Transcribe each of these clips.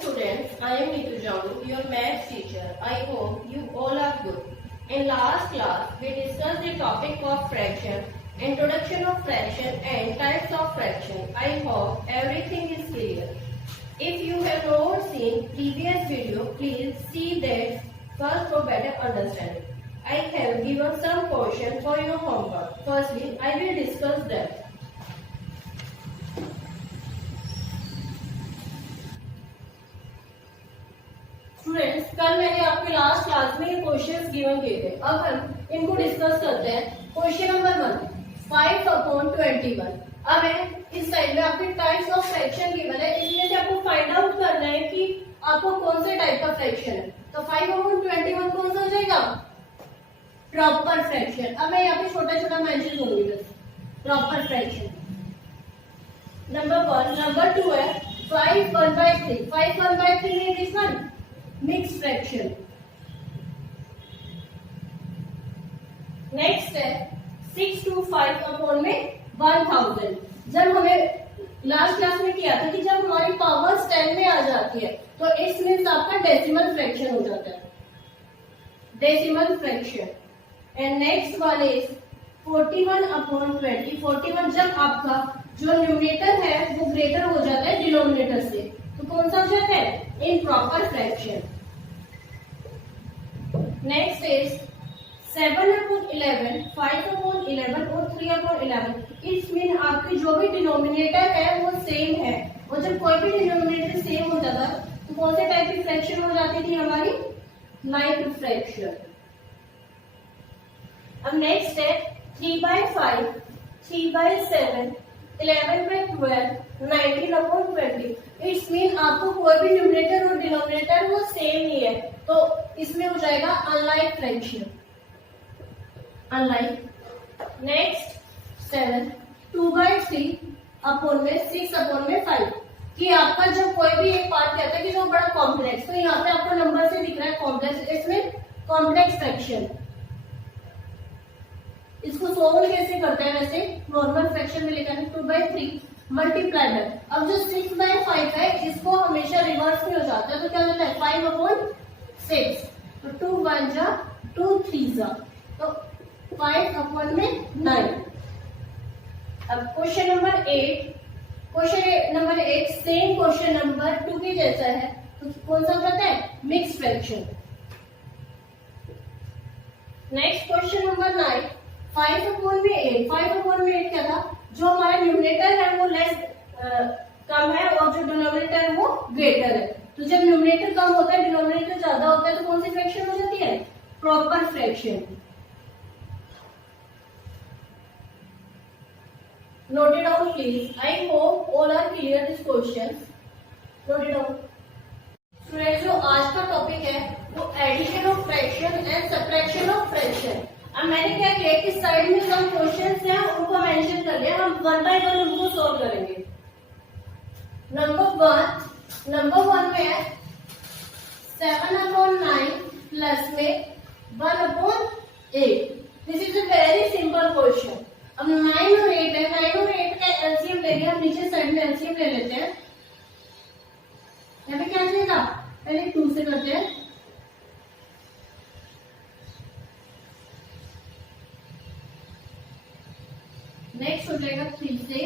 students, I am Neetu Janu, your maths teacher. I hope you all are good. In last class, we discussed the topic of fraction, introduction of fraction and types of fraction. I hope everything is clear. If you have not seen previous video, please see that first for better understanding. I have given some questions for your homework. Firstly, I will discuss them. Students, कल मैंने आपके last class में ये questions given किए थे. अब हम इनको डिस्कस करते हैं. Question number 1, 5/21. अब है इस साइड में आपके टाइप्स ऑफ फ्रैक्शन गिवन है. इसमें से आपको फाइंड आउट करना है कि आपको कौन से टाइप का फ्रैक्शन है. तो 5/21 कौन सा हो जाएगा? Proper fraction. अब मैं यहाँ पे छोटा छोटा मेंशन करूंगी बस. Proper fraction. नंबर 1. नंबर 2 है 5/1/3. 5/1/3 में this one mix fraction. Next है 6/5/1000. जब हमें लास्ट क्लास में किया था कि जब हमारी पावर्स 10 में आ जाती है तो इसमें आपका डेसिमल फ्रैक्शन हो जाता है. Decimal fraction. And next one is 41/20. 41 जब आपका जो न्यूमरेटर है वो ग्रेटर हो जाता है डिनोमिनेटर से, तो कौन सा हो जाता है? Improper fraction. नेक्स्ट इज 7/11, 5/11 और 3/11. इट्स मीन आपकी जो भी डिनोमिनेटर है वो सेम है, और जब कोई भी डिनोमिनेटर सेम होता था तो कौन से टाइप की फ्रैक्शन हो जाती थी? हमारी लाइक फ्रैक्शन. अब नेक्स्ट है 3/5, 3/7, 11/12, 19/20. इट्स मीन आपको कोई भी न्यूमरेटर और डिनोमिनेटर वो सेम ही है, तो इसमें हो जाएगा unlike fraction. Unlike. Next 7, 2/3 upon में 6/5. कि आपका जब कोई भी एक पार्ट कहता है कि जो बड़ा कॉम्प्लेक्स, तो यहाँ पे आपको नंबर से दिख रहा है कॉम्प्लेक्स, इसमें कॉम्प्लेक्स फ्रैक्शन. इसको सोल्व कैसे करते हैं? वैसे नॉर्मल फ्रैक्शन में लेकर 2/3 मल्टीप्लाई बाय. अब जो 6/5 है इसको हमेशा रिवर्स में हो जाता है, तो क्या होता है? 5/6. तो 2 1 जा 2 3 जा, तो 5/9. अब question number 8. Question number 8 same question number 2 के जैसा है, तो कौन सा कहता है? Mix fraction. Next question number 9. 5/8. 5/8 क्या था? जो हमारा न्यूमरेटर है वो लेस कम है और जो डिनोमिनेटर है वो ग्रेटर है. तो जब न्यूमरेटर कम होता है डिनोमिनेटर ज्यादा होता है तो कौन सी फ्रैक्शन हो जाती है? Proper fraction. Note it down please. I hope all are clear this questions. Note it down. Students, जो आज का टॉपिक है वो addition of fraction and subtraction of fraction. अब मैंने क्या किया कि साइड में सब क्वेश्चंस हैं उनको मेंशन कर लिया. हम 1 बाय 1 उनको सॉल्व करेंगे. नंबर 1 में है 7/9 प्लस में 1/8. This is a very simple question. अब 9 और 8 है. 9 और 8 का एलसीएम ले लिया. हम नीचे साइड में एलसीएम ले लेते हैं. यहाँ पे क्या चाहिएगा? पहले 2 से करते हैं. नेक्स्ट हो जाएगा 3 से,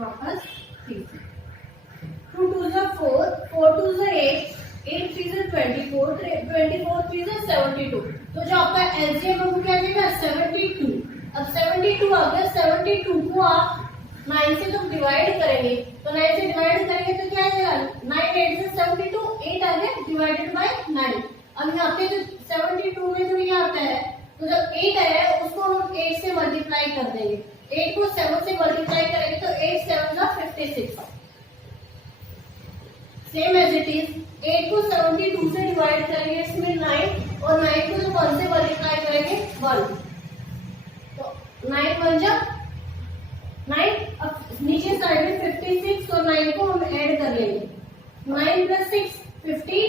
वापस 3 से. 2 2 जा 4, 4 2 जा 8, 8 3 जा 24, 24 3 जा 72. तो जो आपका एलसीएम है वो क्या देगा? 72. अब 72 आ गया. 72 को आप 9 से जब डिवाइड करेंगे तो 9 से डिवाइड करेंगे तो क्या आएगा? 9 8 से 72, 8 आ गया डिवाइडेड बाय 9. अब यहाँ पे जो 72 में जो ये आता है तो जब 8 आया है उसको हम 8 से मल्टीप्लाई कर देंगे. 8 को 7 से मल्टीप्लाई करेंगे तो 8 7 जा 56. सेम एज इट इज 8 को 72 से डिवाइड करेंगे इसमें 9, और 9 को जो 1 से मल्टीप्लाई करेंगे 1. तो 9 1 जा 9. अब नीचे साइड में 56 और 9 को हम ऐड कर लेंगे. 9 + 6 15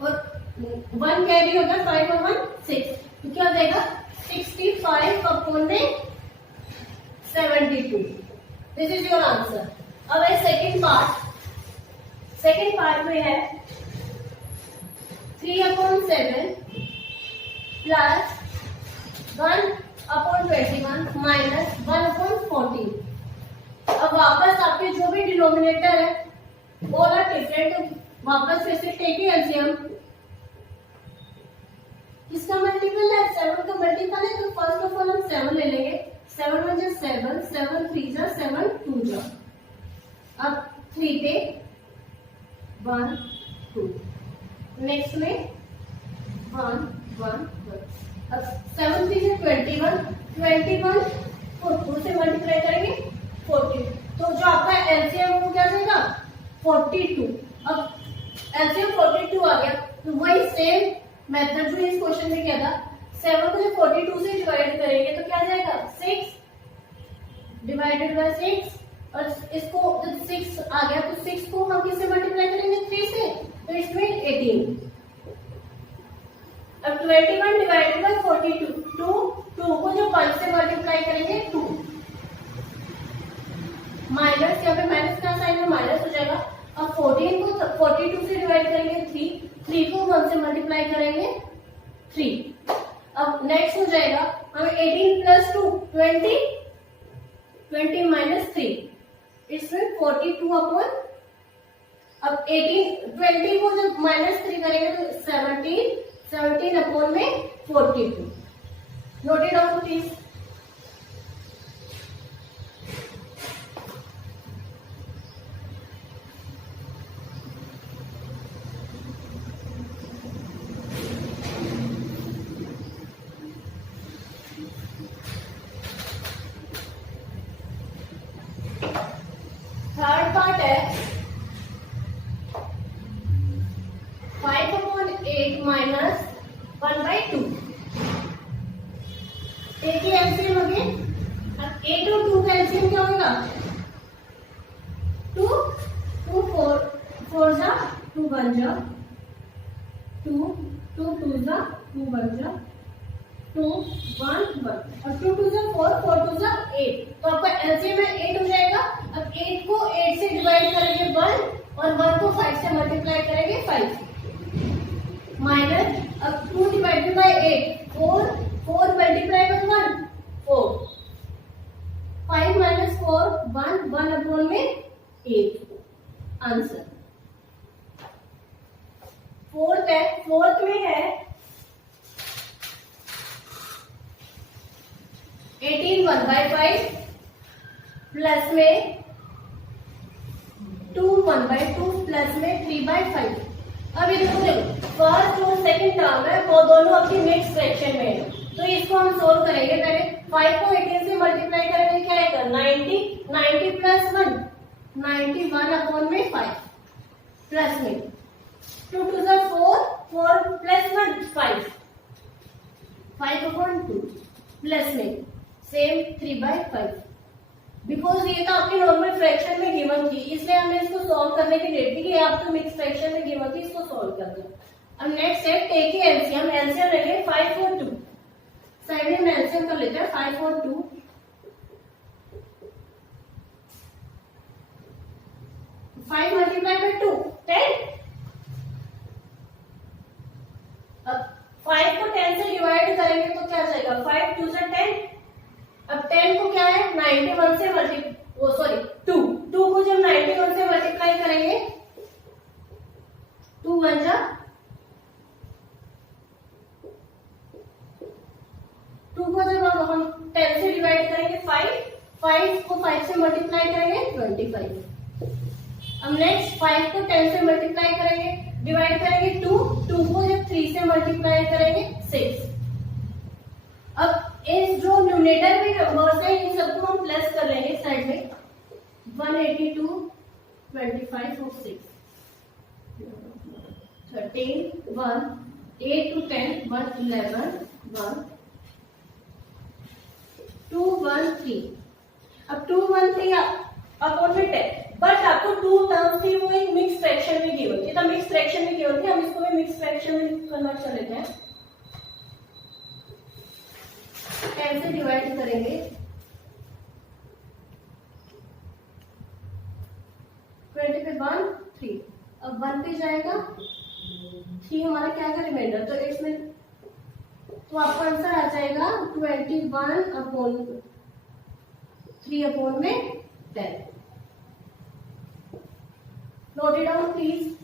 और 1 कैरी होगा. 5 और 1 6. क्या देगा 65/72. This is your answer. अब है सेकेंड पार्ट में है 3/7 प्लस 1/21 माइनस 1/14। अब वापस आपके जो भी डिनोमिनेटर है ऑल आर डिफरेंट, वापस फिर से टेक एलसीएम। इसका मल्टीपल है 7 का मल्टीपल है, तो फर्स्ट ऑफ ऑल हम 7 ले लेंगे। 7 1 जा 7, 7 3 जा 7 2 जा। अब 3 पे 1 2, नेक्स्ट में 1 1 1। अब 7 3 जा 21, 21 को 2 से मल्टीप्लाई करेंगे 40, तो जो आपका एलसीएम वो क्या जाएगा 42। अब एलसीएम 42 आ गया, तो वही सेम मेथड जो इस क्वेश्चन में किया था, 7 को जब 42 से डिवाइड करेंगे तो क्या जाएगा 6 डिवाइडेड बाय 6, और इसको जब 6 आ गया तो 6 को हम किससे मल्टीप्लाई करेंगे 3 से, तो इसमें 18। अब 21 डिवाइडेड बाय 42, 2 को जब 1 से मल्टीप्लाई करेंगे 2 माइनस, यहाँ पे माइनस का साइन है माइनस हो जाएगा। अब 14 को 42 से डिवाइड करेंगे 3 को 1 से मल्टीप्लाई करेंगे 3। अब नेक्स्ट हो जाएगा हमें 18 प्लस 2 20 माइनस 3, इसमें 42 अपॉन। अब 20 को जब माइनस 3 करेंगे तो 17 अपॉन में 42। Note it down please. Third part है 5/8 माइनस 1/2। एक ही एलसीएम अगेन। अब 8 और 2 का एलसीएम क्या होगा 2 2 4 जा 2 1 जा 2 2 2 जा 2 1 जा 2 1 1, और 2 2 जा 4 4 2 जा 8, तो आपका एलसीएम है 8 हो जाएगा। अब 8 को 8 से डिवाइड करेंगे 1, और 1 को 5 से मल्टीप्लाई करेंगे 5 माइनस। अब 2 divided by 8 4 multiply by 1 4, 5 minus 4 1 upon में 8 आंसर। फोर्थ में है 18 1/5 प्लस में 2 1/2 प्लस में 3/5। अब ये देखो फर्स्ट और सेकंड टर्म है वो दोनों अपनी मिक्स फ्रैक्शन में है, तो इसको हम सोल्व करेंगे। पहले 5 को 18 से मल्टीप्लाई करेंगे क्या आएगा 90 प्लस 1 91 अपॉन में 5 प्लस में 2 2 जा 4 प्लस 1 5 अपॉन 2 प्लस में सेम 3/5। बिकॉज ये तो आपके नॉर्मल फ्रैक्शन में गिवन थी, इसलिए हमने इसको सॉल्व करने की डेट दी कि आप तो मिक्स फ्रैक्शन में गिवन थी, इसको सॉल्व कर दो। अब नेक्स्ट है टेक एलसीएम। एलसीएम लेंगे 5 और 2, साइड में एलसीएम कर लेते हैं 5 और 2। 5 मल्टीप्लाई बाय 2 10। अब 5 को 10 से डिवाइड करेंगे तो क्या जाएगा 5 2 से 10। अब 10 को क्या है 91 से सॉरी 2 को जब 91 से मल्टीप्लाई करेंगे 2 1 जा 2 को जब हम 10 से डिवाइड करेंगे 5 को 5 से मल्टीप्लाई करेंगे 25। अब नेक्स्ट 5 को 10 से मल्टीप्लाई करेंगे डिवाइड करेंगे 2 को जब 3 से मल्टीप्लाई करेंगे 6। अब इस जो न्यूमरेटर में नंबर्स है इन सबको हम प्लस कर लेंगे साइड में 182 25 और 6 13 1 8 to 10 1 11 1 2 1 3। अब 2 1 3 अपॉन में 10, बट आपको 2 टर्म्स थी वो एक मिक्स फ्रैक्शन में गिवन थी, तो मिक्स फ्रैक्शन में गिवन थी, हम इसको भी मिक्स फ्रैक्शन में कन्वर्ट कर लेते हैं। 10 से डिवाइड करेंगे 20 पे 1 3, अब 1 पे जाएगा 3 हमारा क्या का रिमाइंडर, तो इसमें तो आपका आंसर आ जाएगा 21 अपॉन 3 अपॉन में 10। Note it down please.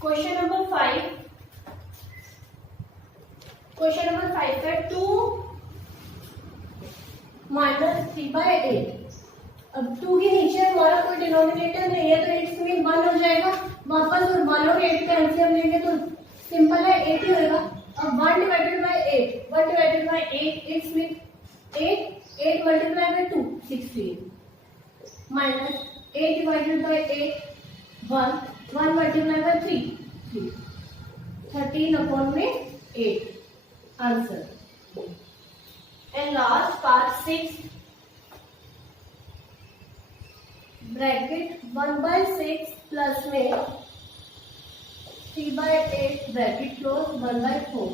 Question number 5, question number 5 है 2 माइनस 3/8। अब 2 के नीचे हमारा कोई डिनोमिनेटर नहीं है तो इट्स मीन 1 हो जाएगा वापस, और 1 और 8 का एलसीएम लेंगे तो सिंपल है 8 ही होगा। अब 1 divided bye 8, 1 divided bye 8 it's mean 8, 8 multiply by 2 16 minus 8 divided by 8 1, 1 multiply by 3 3, 13 upon में 8 answer. And last part 6 bracket 1/6 plus में 3/8 ब्रैकेट क्लोज 1/4।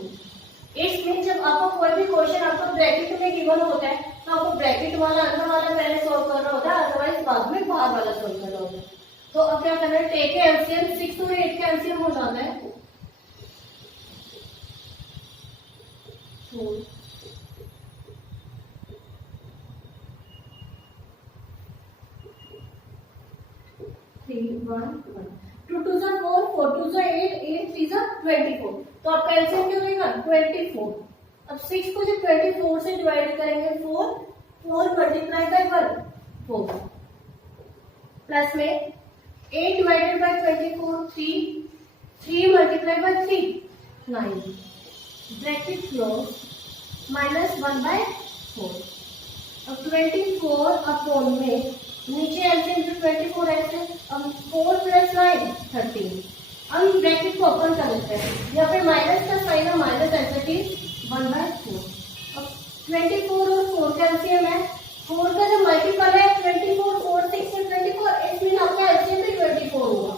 इसमें जब आपको कोई भी क्वेश्चन आपको ब्रैकेट में गिवन होता है तो आपको ब्रैकेट वाला अंदर वाला पहले सॉल्व करना होता है, अदरवाइज बाद में बाहर वाला सॉल्व करना होता है। तो अब क्या करना है, टेक के एलसीएम 6 और 8 का एलसीएम हो जाता है 4 3 1 1, 2 2 4 4 2 8 8 3 24, तो आपका एलसीएम क्या होगा 24। अब 6 को जब 24 से डिवाइड करेंगे 4 4 मल्टीप्लाई बाय 1 4 प्लस में 8 divided by 24 3 3 multiply by 3 9 bracket close minus 1/4। अब 24 अपॉन में नीचे एलसीएम जो 24 है, अब 4 प्लस 9 13। अब इस ब्रैकेट को ओपन कर लेते हैं, यहाँ पे माइनस का साइन है माइनस एंसिटी 1/4। अब 24 और 4 का एलसीएम है, 4 का जो मल्टीपल है 24 4 6 से 24, इसमें आपका एलसीएम भी 24 होगा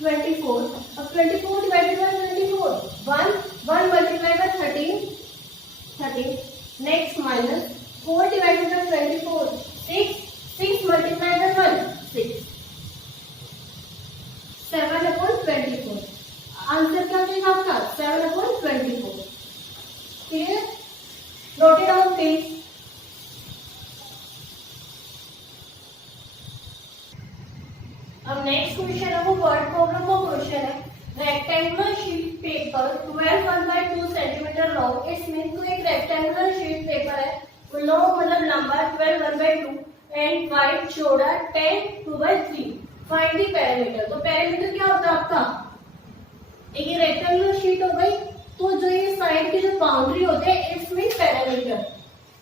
24। अब 24 divided by 24 1 1 multiply by 13 13, next minus 4 divided by 24 6 6 multiply by 1 6 7 upon 24। Answer क्या देगा आपका 7 upon 24। Clear, note it down please. अब नेक्स्ट क्वेश्चन है वो वर्ड प्रॉब्लम का क्वेश्चन है। Rectangular sheet paper 12 1/2 centimetre long, इसमें तो एक रेक्टेंगुलर शीट पेपर है, लॉन्ग मतलब लंबा 12 1/2 एंड वाइड चौड़ा 10 2/3। Find the parameter. तो पैरामीटर क्या होता है आपका, एक ये रेक्टेंगुलर शीट हो गई, तो जो ये साइड की जो बाउंड्री होते हैं इसमें पैरामीटर,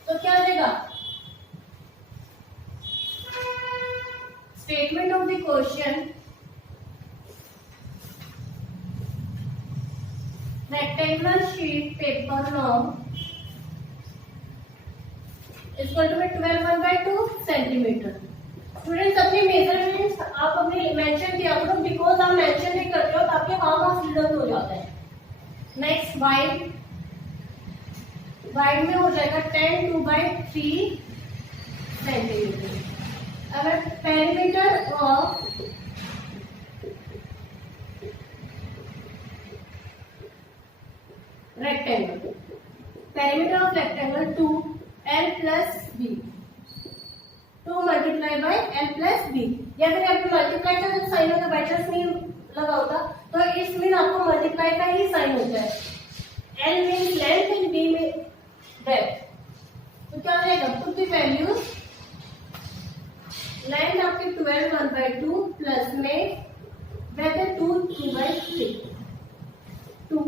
तो क्या देगा, statement of the question rectangular sheet paper long equal to 12 1/2 centimetre. Students अपनी मेजरमेंट्स आप अपने मेंशन किया करो, बिकॉज आप मेंशन नहीं करते हो तो आपके मार्क्स रिडक्ट हो जाता है। नेक्स्ट वाइड, वाइड में हो जाएगा 10 2/3 सेंटीमीटर। अगर perimeter of rectangle, perimeter of rectangle 2l plus b, 2 multiply by l plus b, या फिर आपको मल्टीप्लाई का जो साइन होता है बाई चांस नहीं लगा होता तो इसमें आपको मल्टीप्लाई का ही साइन होता है। l means length and b में डेप्थ, तो क्या हो जाएगा, पुट द वैल्यूज, लेंथ आपकी 12 1/2 प्लस में ब्रैकेट 2 2/3 2।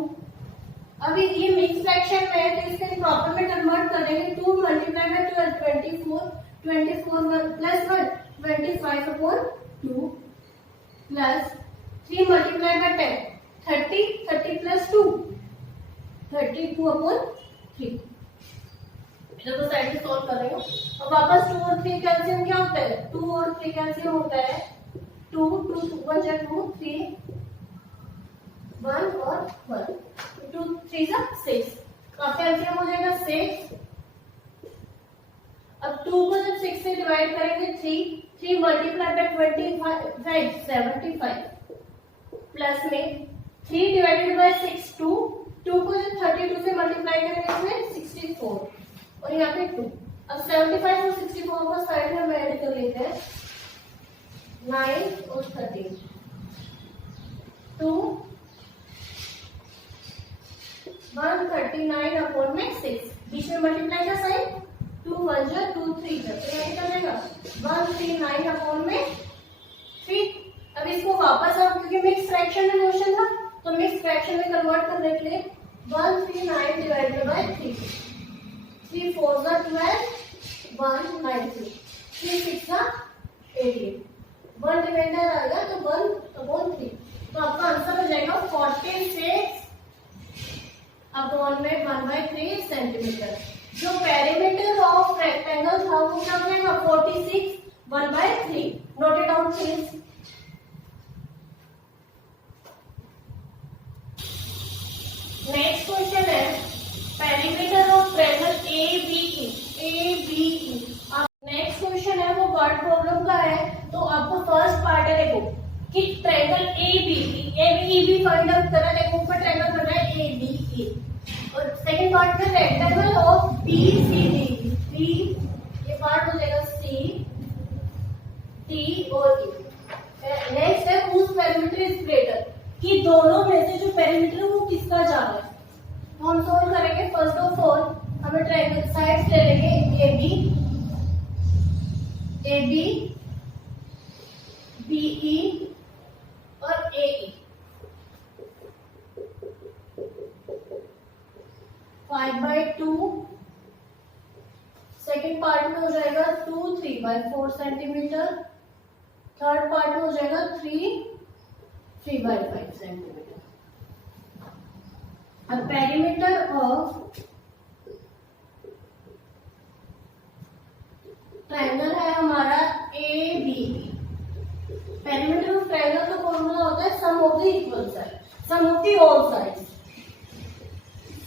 अभी ये मिक्स फ्रैक्शन में है तो इसके प्रॉपर में कन्वर्ट करेंगे, 2 multiply by 12 24 plus 1 25 upon 2 plus 3 multiply by 10 30 plus 2 32 upon 3। इधर तो साइड से सॉल्व कर रहे हो। अब वापस 2 और 3 का एलसीएम क्या होता है, 2 और 3 का एलसीएम होता है 2 2 1 जा 2 3 1 और 1 2 3 जा 6 आपका एलसीएम हो जाएगा 6। अब 2 को जब 6 से डिवाइड करेंगे 3 मल्टीप्लाई बाय 25 75 प्लस में 3 डिवाइडेड बाय 6 2 को जब 32 से मल्टीप्लाई करेंगे इसमें 64 और यहाँ पे 2। अब 75 और 64 को साइड में हम ऐड कर लेते हैं 9 और 13 2 139 अपॉन में 6 बीच में मल्टीप्लाई का साइन 2 1 जा 2 3 जा तो यही करेगा 139 अपॉन में 3। अब इसको वापस आप क्योंकि मिक्स फ्रैक्शन में क्वेश्चन था तो मिक्स फ्रैक्शन में कन्वर्ट करने के लिए 139 डिवाइडेड बाय 3 3 4 जा 12 193 3 6 जा 18 1 रिमाइंडर आएगा तो 1 अपॉन 3 तो आपका आंसर हो जाएगा 46 अपॉन में 1/3 सेंटीमीटर। जो पेरीमीटर ऑफ रेक्टेंगल था वो क्या हो जाएगा 46 1/3। Note it down please. Next question है perimeter of triangle ABE। Next question है वो वर्ड प्रॉब्लम का है तो आपको फर्स्ट पार्ट है देखो कि ट्रायंगल ABE भी फाइंड आउट करना है। देखो ऊपर ट्रायंगल बन रहा है ABE और सेकंड पार्ट में रेक्टेंगल ऑफ BCD। B ये पार्ट हो जाएगा C D और E। नेक्स्ट है whose perimeter is greater कि दोनों में से जो पेरीमीटर वो किसका ज्यादा है। तो हम सोल्व करेंगे फर्स्ट ऑफ ऑल हमें ट्रायंगल साइड्स ले लेंगे AB BE और AE 5/2 सेकेंड पार्ट में हो जाएगा 2 3/4 सेंटीमीटर। थर्ड पार्ट में हो जाएगा 3/5 सेंटीमीटर। अब पेरीमीटर ऑफ ट्रायंगल है हमारा ABE। पेरीमीटर ऑफ ट्रायंगल का फॉर्मूला होता है sum of the equal side, sum of the all sides,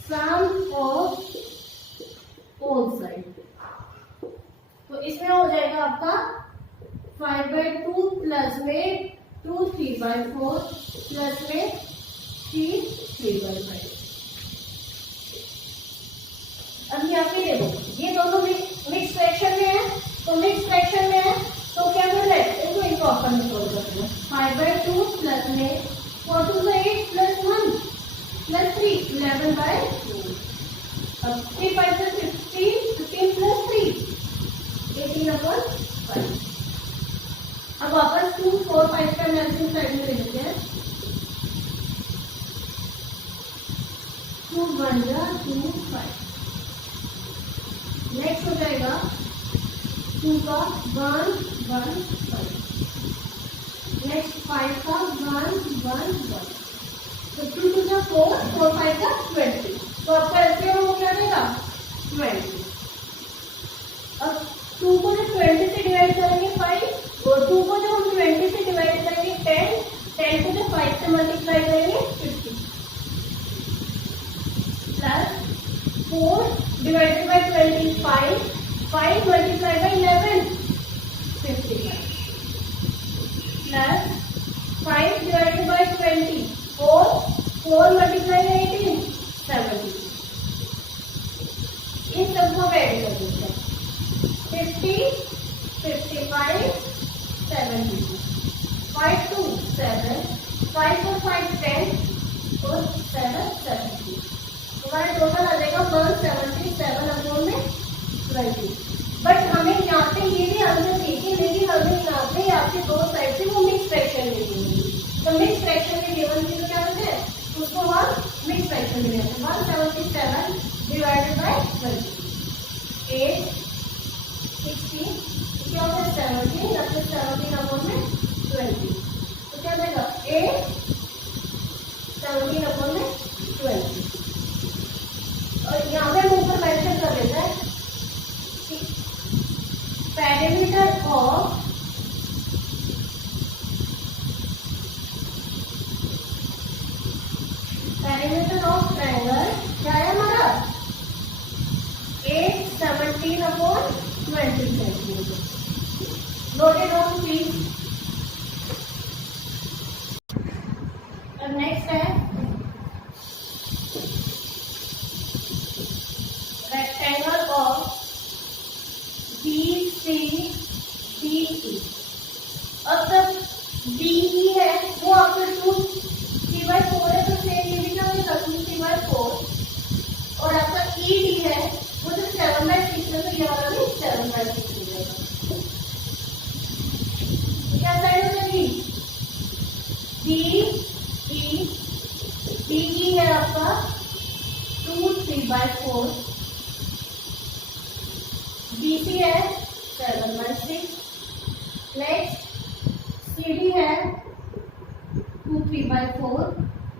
sum of all side. तो इसमें हो जाएगा आपका 5/2 प्लस में 2 3/4 प्लस में 3 3/5। अब यहाँ पे देखो ये दोनों मिक्स फ्रैक्शन में है तो मिक्स फ्रैक्शन में है तो क्या कर रहे हैं इसको इम्प्रॉपर में सोल्व करते हैं। 5/2 प्लस में 4 2 8 प्लस 1 प्लस 3 11/2। अब 3 5 15 15 प्लस 3 18/5। अब वापस 2 4 5 का एलसीएम साइड में ले लेते हैं। 2 1 जा 2 5। नेक्स्ट हो जाएगा 2 का 1 1 5। नेक्स्ट 5 का 1 1 1। तो 2 2 का 4 4 5 का 20। तो आपका एलसीएम वो क्या देगा 20। अब 2 को जब 20 से डिवाइड करेंगे 5 और 2 को जब हम 20 से डिवाइड करेंगे 10 10 को जब 5 से मल्टीप्लाई करेंगे 50 plus 4 divided by 25 5 multiplied by 11 55 plus 5 divided by 20 4 multiplied by 18 70। इन सबको ऐड कर देते हैं 50 55 72 5 2 7 5 4 5 10 और 7 70। हमारा टोटल आ जाएगा 177 अपॉन में 20। बट हमें यहाँ पे ये भी आंसर देखिए लेकिन हमें यहाँ पे आपके दो साइड से वो मिक्स फ्रैक्शन में देंगे। तो मिक्स फ्रैक्शन में गिवन की तो क्या करते हैं उसको हम मिक्स फ्रैक्शन में लेते हैं। 177 डिवाइडेड बाय 20 8 16 क्या होता है 17 या फिर 17 अपॉन में 20। तो क्या देगा 8 17 अपॉन में 20। और यहाँ पे हम ऊपर मेंशन कर देता है perimeter of note it down please. अब नेक्स्ट है रेक्टेंगल ऑफ BCDE। अब तक BE है वो आपका 2 3/4 है, तो सेम ये भी क्या होगा 2 3/4, और आपका ED है वो जो 7/6 है, तो ये वाला भी 7/6 हो जाएगा। क्या साइड हो जाएगी BE है आपका 2 3/4, BC है 7/6, नेक्स्ट CD है 2 3/4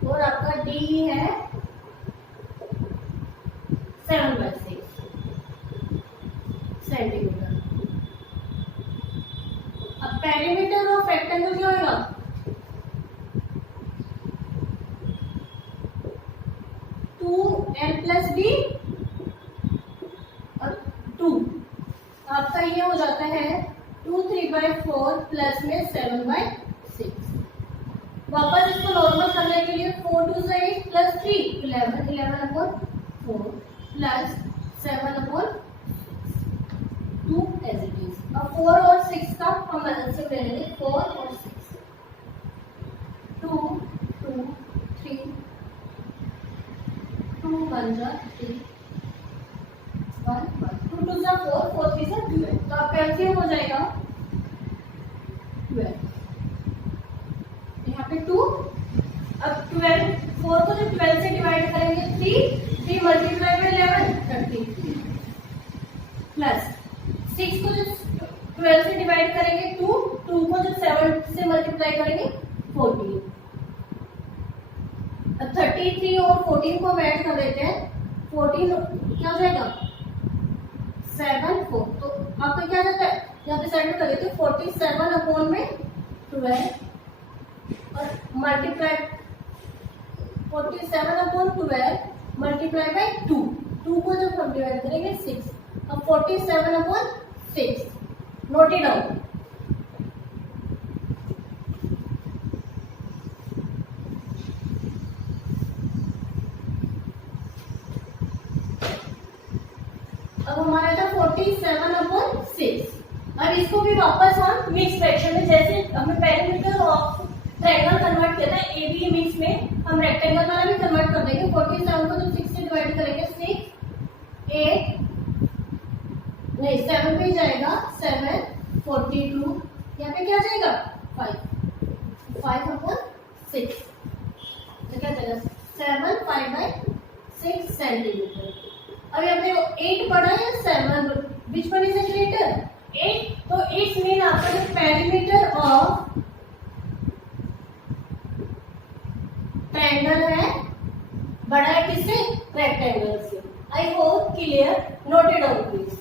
और आपका DE है 7/6 सेंटीमीटर। अब पेरीमीटर ऑफ रेक्टेंगल क्या होगा 2L + B और 2, आपका ये हो जाता है 2 3/4 प्लस में 7/6। वापस इसको नॉर्मल करने के लिए 4 2 से 8 plus 3 11 11/4 plus 7/2 as it is. अब 4 और 6 का हम आंसर ले लेंगे 4 और 6 2 2 3 2 1 जा 3 1 1 2 2 जा 4 4 3 जा 12, तो आपका एलसीएम हो जाएगा 12। यहाँ पे 2, अब 12 4 को जब 12 से डिवाइड करेंगे 3 3 मल्टीप्लाई में 11 33 प्लस 6 को जब 12 से डिवाइड करेंगे 2 2 को जब 7 से मल्टीप्लाई करेंगे 14। अब 33 और 14 को ऐड कर देते हैं, 14 क्या हो जाएगा 7 4, तो आपका क्या जाता है यहाँ पे साइड में कर देते हैं 47/12 और मल्टीप्लाई 47/12 मल्टीप्लाई बाय 2 2 को जब हम डिवाइड करेंगे 6, अब 47/6 नोट इट डाउन। अब हमारा था 47/6। अब इसको भी वापस हम मिक्स फ्रैक्शन में, जैसे हमें पेरीमीटर ऑफ ट्रायंगल कन्वर्ट करना है AB मिक्स में, हम रेक्टेंगल वाला भी कन्वर्ट कर देंगे। 47 को जब 6 से डिवाइड करेंगे 6 8 नहीं 7 पे जाएगा 7 42, यहाँ पे क्या जाएगा 5 5/6, तो क्या जाएगा 7 5/6 सेंटीमीटर। अब यहाँ पे 8 बड़ा है 7, विच वन इज ग्रेटर 8, तो इट्स मीन आपका जो पेरीमीटर ऑफ ट्रायंगल है बड़ा है किससे रेक्टेंगल से। I hope clear, noted down please.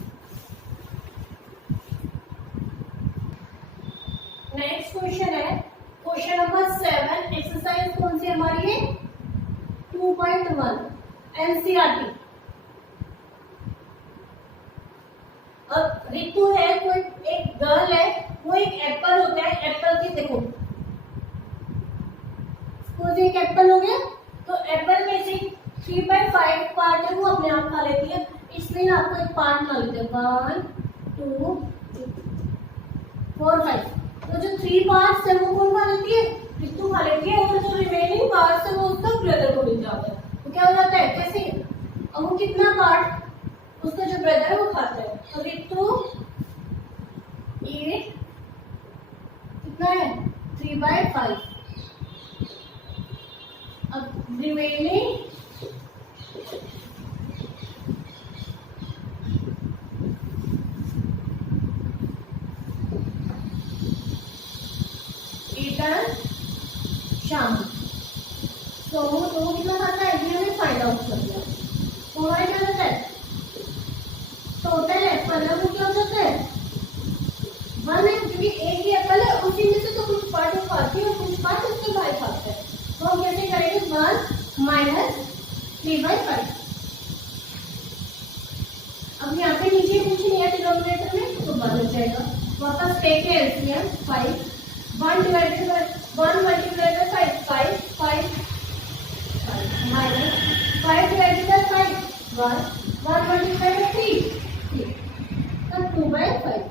Next question है क्वेश्चन नंबर 7, एक्सरसाइज कौन सी हमारी है 2.1 एनसीईआरटी। अब रितु है, कोई एक गर्ल है, वो एक एप्पल होता है, एप्पल की देखो सपोज एक एप्पल हो गया, तो एप्पल में से 3/5 पार्ट है वो अपने आप खा लेती है, इसमें आपको एक पार्ट खा लेते हैं 1 2 4 5, तो जो 3 पार्ट्स है वो कौन खा लेती है रितु खा लेती है, और जो रिमेनिंग पार्ट्स है वो उसका ब्रदर को मिल जाता है। तो क्या हो जाता है कैसे, अब वो कितना पार्ट उसका जो ब्रदर है वो खाता है, तो रितु ये कितना है 3/5, अब रिमेनिंग ईटन शाम, तो वो कितना खाता है ये हमें फाइंड आउट कर दिया। तो हमारा क्या होता है टोटल एप्पल है वो क्या हो जाता है 1 है, क्योंकि एक ही एप्पल है उसी में से तो कुछ पार्ट वो खाती है और कुछ पार्ट उसके भाई खाता है। तो हम कैसे करेंगे 1 - 3/5। अब यहाँ पे नीचे कुछ नहीं है डिनोमिनेटर में, तो 1 हो जाएगा। वापस take LCM 5, 1 divided by 1 multiplied by 5, 5 minus 5 divided by 5 1 multiplied by 3 तब 2/5।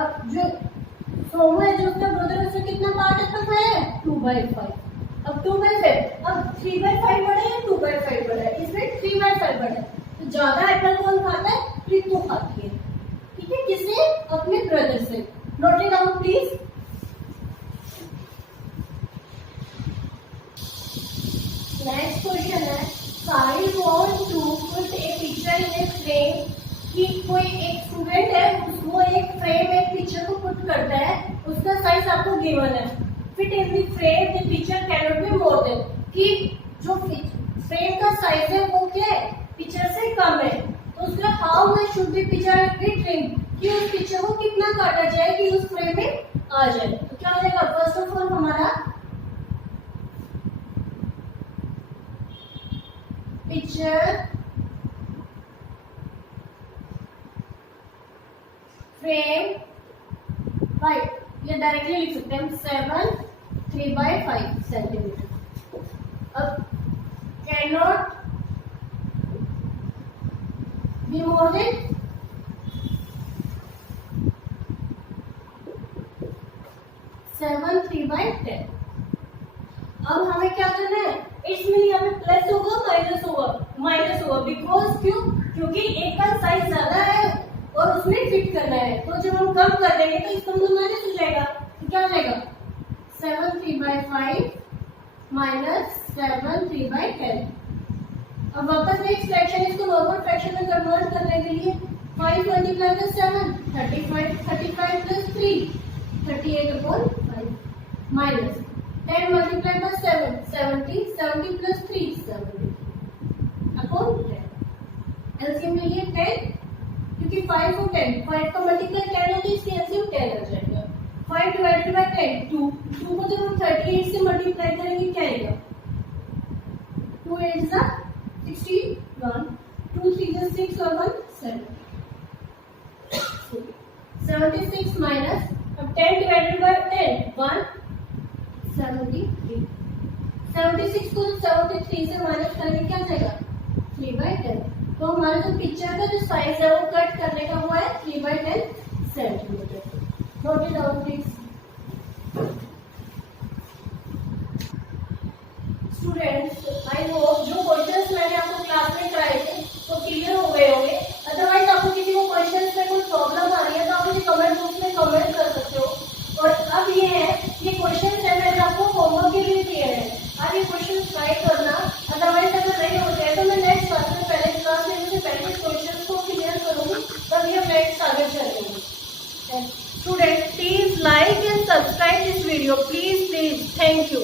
अब जो सोमू है जो उसका ब्रदर उसमें कितना पार्ट है पता है 2/5। अब 2/5 अब 3/5 बड़ा है या 2/5 बड़ा है? इसमें 3/5 बड़ा है। तो ज्यादा एप्पल कौन खाता है? रितु खाती है। ठीक है, किससे? अपने ब्रदर से। Note it down please. Next question है Sahil want to put a picture in a frame. कि कोई एक स्टूडेंट है उसको एक फ्रेम एक पिक्चर को पुट करता है, उसका साइज आपको गिवन है। Fit in the frame the picture can not be more than. कि जो फ्रेम का साइज है वो क्या है? पिक्चर से कम है। तो उसका how much should the picture be trim. कि उस पिक्चर को कितना काटा जाए कि उस फ्रेम में आ जाए। तो क्या हो जाएगा? फर्स्ट ऑफ ऑल हमारा पिक्चर फ्रेम 5, ये डायरेक्टली लिख सकते हैं 7 3/5 सेंटीमीटर। अब can not be more than 7 3/10। अब हमें क्या करना है? इसमें यहाँ पे प्लस होगा माइनस होगा? माइनस होगा। बिकॉज क्यों? क्योंकि एक का साइज ज्यादा है और उसमें फिट करना है। तो जब हम कम कर देंगे तो इसका मतलब माइनस हो जाएगा। तो क्या हो जाएगा? 7 3/5 माइनस 7 3/10। अब वापस नेक्स्ट फ्रैक्शन, इसको नॉर्मल फ्रैक्शन में कन्वर्ट करने के लिए 5 multiply by 7 35 plus 3 38/5 minus 10 multiply by 7 70 plus 3 70 upon 10। LCM में ये 10 क्योंकि 5 और 10 5 का मल्टीप्लाई 10 होता है इसलिए एलसीएम 10 आ जाएगा। 5 डिवाइडेड बाय 10 2 को जब हम 38 से मल्टीप्लाई करेंगे क्या आएगा? 2 8 जा 61 2 3 जा 6 और 1 7 76 माइनस अब 10 डिवाइडेड बाय 10 1 73 76 को 73 से माइनस करके क्या जाएगा? 3/10। तो हमारा जो पिक्चर का जो साइज है वो कट करने का हुआ है 3/10 centimetre. Note it down please. Students I hope जो क्वेश्चंस मैंने आपको क्लास में कराए थे तो क्लियर हो गए होंगे। अदरवाइज आपको किसी को क्वेश्चंस में कोई प्रॉब्लम आ रही है तो आप मुझे कमेंट बॉक्स में कमेंट कर सकते हो। और अब ये है ये क्वेश्चंस है मैंने आपको होमवर्क के लिए दिए हैं। आप ये क्वेश्चन ट्राई करना। अदरवाइज अगर नहीं होते हैं तो मैं नेक्स्ट क्लास में पहले क्लास में मुझे पहले क्वेश्चन को क्लियर करूंगी तभी हम नेक्स्ट आगे चलेंगे। Student please like and subscribe this video please. Thank you.